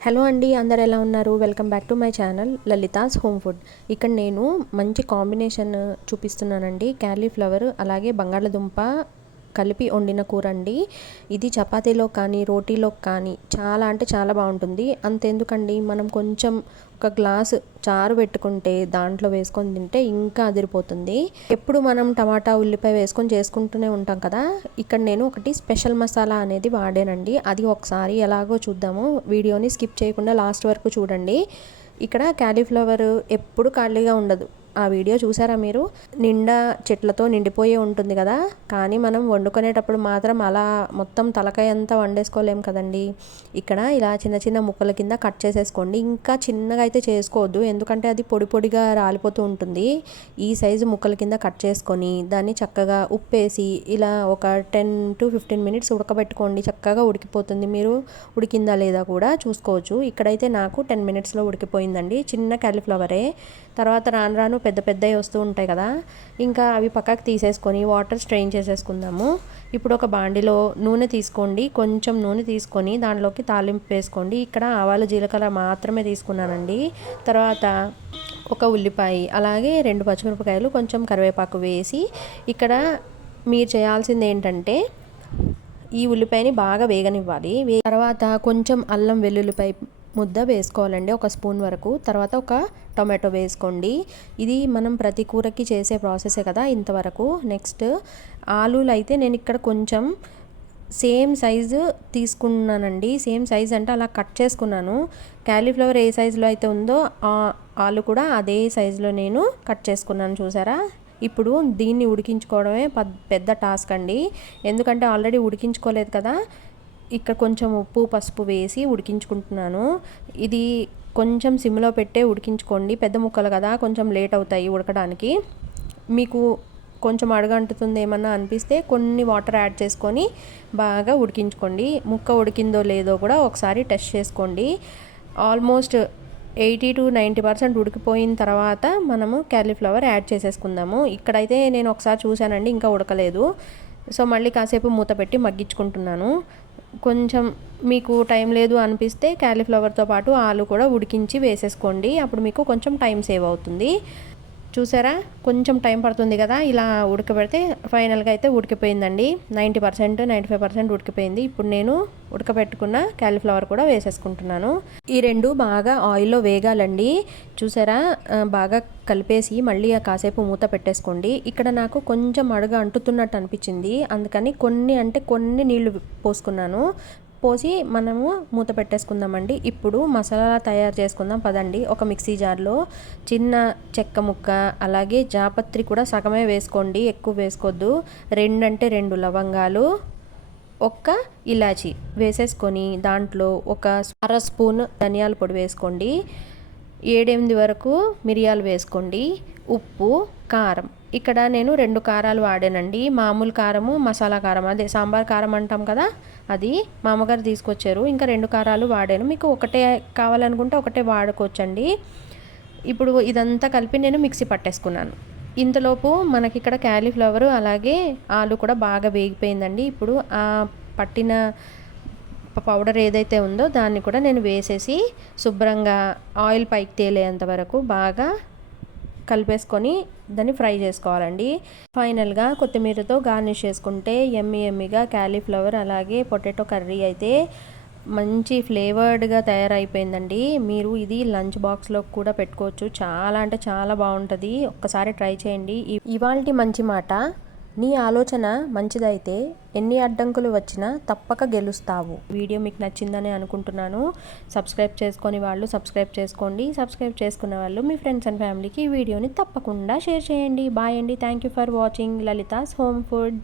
Hello అండి అందరు ఎలా ఉన్నారు? Welcome back to my channel Lalitha's home food ఇక్కడ నేను మంచి కాంబినేషన్ చూపిస్తున్నానండి క్యాలీఫ్లవర్ అలాగే బంగాళదుంప కలిపి వండిన కూర అండి ఇది చపాతీలో కానీ రోటీలో కానీ చాలా అంటే చాలా బాగుంటుంది. అంతెందుకండి మనం కొంచెం ఒక గ్లాసు చారు పెట్టుకుంటే దాంట్లో వేసుకొని తింటే ఇంకా అదిరిపోతుంది. ఎప్పుడు మనం టమాటా ఉల్లిపాయ వేసుకొని చేసుకుంటూనే ఉంటాం కదా ఇక్కడ నేను ఒకటి స్పెషల్ మసాలా అనేది వాడానండి. అది ఒకసారి ఎలాగో చూద్దాము. వీడియోని స్కిప్ చేయకుండా లాస్ట్ వరకు చూడండి. ఇక్కడ క్యాలీఫ్లవర్ ఎప్పుడు ఖాళీగా ఉండదు. ఆ వీడియో చూసారా మీరు? నిండా చెట్లతో నిండిపోయి ఉంటుంది కదా? కానీ మనం వండుకునేటప్పుడు మాత్రం అలా మొత్తం తలకాయ అంతా వండేసుకోలేం కదండి. ఇక్కడ ఇలా చిన్న చిన్న ముక్కల కింద కట్ చేసేసుకోండి. ఇంకా చిన్నగా అయితే చేసుకోవద్దు. ఎందుకంటే అది పొడి పొడిగా రాలిపోతూ ఉంటుంది. ఈ సైజు ముక్కల కింద కట్ చేసుకొని దాన్ని చక్కగా ఉప్పేసి ఇలా ఒక టెన్ టు ఫిఫ్టీన్ మినిట్స్ ఉడకబెట్టుకోండి. చక్కగా ఉడికిపోతుంది. మీరు ఉడికిందా లేదా కూడా చూసుకోవచ్చు. ఇక్కడైతే నాకు టెన్ మినిట్స్లో ఉడికిపోయిందండి. చిన్న క్యాలీఫ్లవరే. తర్వాత రాను రాను పెద్ద పెద్దవి వస్తూ ఉంటాయి కదా. ఇంకా అవి పక్కకు తీసేసుకొని వాటర్ స్ట్రెయిన్ చేసేసుకుందాము. ఇప్పుడు ఒక బాండిలో నూనె తీసుకోండి. కొంచెం నూనె తీసుకొని దానిలోకి తాలింపు వేసుకోండి. ఇక్కడ ఆవాలు జీలకర్ర మాత్రమే తీసుకున్నానండి. తర్వాత ఒక ఉల్లిపాయ అలాగే రెండు పచ్చిమిరపకాయలు కొంచెం కరివేపాకు వేసి ఇక్కడ మీరు చేయాల్సింది ఏంటంటే ఈ ఉల్లిపాయని బాగా వేగనివ్వాలి. తర్వాత కొంచెం అల్లం వెల్లుల్లిపాయ ముద్ద వేసుకోవాలండి ఒక స్పూన్ వరకు. తర్వాత ఒక టొమాటో వేసుకోండి. ఇది మనం ప్రతి కూరకి చేసే ప్రాసెసే కదా ఇంతవరకు. నెక్స్ట్ ఆలూలు అయితే నేను ఇక్కడ కొంచెం సేమ్ సైజు తీసుకున్నానండి. సేమ్ సైజ్ అంటే అలా కట్ చేసుకున్నాను. క్యాలీఫ్లవర్ ఏ సైజులో అయితే ఉందో ఆలు కూడా అదే సైజులో నేను కట్ చేసుకున్నాను చూసారా? ఇప్పుడు దీన్ని ఉడికించుకోవడమే పెద్ద టాస్క్ అండి. ఎందుకంటే ఆల్రెడీ ఉడికించుకోలేదు కదా ఇక్కడ కొంచెం ఉప్పు పసుపు వేసి ఉడికించుకుంటున్నాను. ఇది కొంచెం సిమ్లో పెట్టే ఉడికించుకోండి. పెద్ద ముక్కలు కదా కొంచెం లేట్ అవుతాయి ఉడకడానికి. మీకు కొంచెం అడగంటుతుంది ఏమన్నా అనిపిస్తే కొన్ని వాటర్ యాడ్ చేసుకొని బాగా ఉడికించుకోండి. ముక్క ఉడికిందో లేదో కూడా ఒకసారి టెస్ట్ చేసుకోండి. Almost eighty to ninety percent ఉడికిపోయిన తర్వాత మనము క్యాలీఫ్లవర్ యాడ్ చేసేసుకుందాము. ఇక్కడైతే నేను ఒకసారి చూశానండి ఇంకా ఉడకలేదు. సో మళ్ళీ కాసేపు మూత పెట్టి మగ్గించుకుంటున్నాను. కొంచెం మీకు టైం లేదు అనిపిస్తే క్యాలీఫ్లవర్తో పాటు ఆలు కూడా ఉడికించి వేసేసుకోండి. అప్పుడు మీకు కొంచెం టైం సేవ్ అవుతుంది. చూసారా? కొంచెం టైం పడుతుంది కదా ఇలా ఉడకబెడితే ఫైనల్గా అయితే ఉడికిపోయిందండి. Ninety percent ninety five percent ఉడికిపోయింది. ఇప్పుడు నేను ఉడకబెట్టుకున్న క్యాలీఫ్లవర్ కూడా వేసేసుకుంటున్నాను. ఈ రెండు బాగా ఆయిల్లో వేగాలండి. చూసారా? బాగా కలిపేసి మళ్ళీ కాసేపు మూత పెట్టేసుకోండి. ఇక్కడ నాకు కొంచెం అడుగు అంటుతున్నట్టు అనిపించింది. అందుకని కొన్ని అంటే కొన్ని నీళ్ళు పోసుకున్నాను. పోసి మనము మూత పెట్టేసుకుందామండి. ఇప్పుడు మసాలా తయారు చేసుకుందాం. పదండి. ఒక మిక్సీ జార్లో చిన్న చెక్క ముక్క అలాగే జాపత్రి కూడా సగమే వేసుకోండి. ఎక్కువ వేసుకోవద్దు రెండంటే రెండు లవంగాలు ఒక్క ఇలాచి వేసేసుకొని దాంట్లో ఒక అర స్పూన్ ధనియాల పొడి వేసుకోండి. ఏడెనిమిది వరకు మిరియాలు వేసుకోండి. ఉప్పు కారం ఇక్కడ నేను రెండు కారాలు వాడానండి. మామూలు కారము మసాలా కారం అదే సాంబార్ కారం అంటాం కదా అది మా అమ్మగారు తీసుకొచ్చారు. ఇంకా రెండు కారాలు వాడాను. మీకు ఒకటే కావాలనుకుంటే ఒకటే వాడుకోవచ్చండి. ఇప్పుడు ఇదంతా కలిపి నేను మిక్సీ పట్టేసుకున్నాను. ఇంతలోపు మనకి ఇక్కడ క్యాలీఫ్లవర్ అలాగే ఆలు కూడా బాగా వేగిపోయిందండి. ఇప్పుడు ఆ పట్టిన పౌడర్ ఏదైతే ఉందో దాన్ని కూడా నేను వేసేసి శుభ్రంగా ఆయిల్ పైకి తేలేంత వరకు బాగా కలిపేసుకొని దాన్ని ఫ్రై చేసుకోవాలండి. ఫైనల్గా కొత్తిమీరతో గార్నిష్ చేసుకుంటే ఎమ్మి ఎమ్మిగా క్యాలీఫ్లవర్ అలాగే పొటాటో కర్రీ అయితే మంచి ఫ్లేవర్డ్గా తయారైపోయిందండి. మీరు ఇది లంచ్ బాక్స్లో కూడా పెట్టుకోవచ్చు. చాలా అంటే చాలా బాగుంటుంది. ఒక్కసారి ట్రై చేయండి. ఇవాళ మంచి మాట నీ ఆలోచన మంచిదైతే ఎన్ని అడ్డంకులు వచ్చినా తప్పక గెలుస్తావు. వీడియో మీకు నచ్చిందని అనుకుంటున్నాను. సబ్స్క్రైబ్ చేసుకొని వాళ్ళు సబ్స్క్రైబ్ చేసుకోండి. సబ్స్క్రైబ్ చేసుకున్న వాళ్ళు మీ ఫ్రెండ్స్ అండ్ ఫ్యామిలీకి ఈ వీడియోని తప్పకుండా షేర్ చేయండి. బాయ్ అండి. Thank you for watching. Lalitha's home food.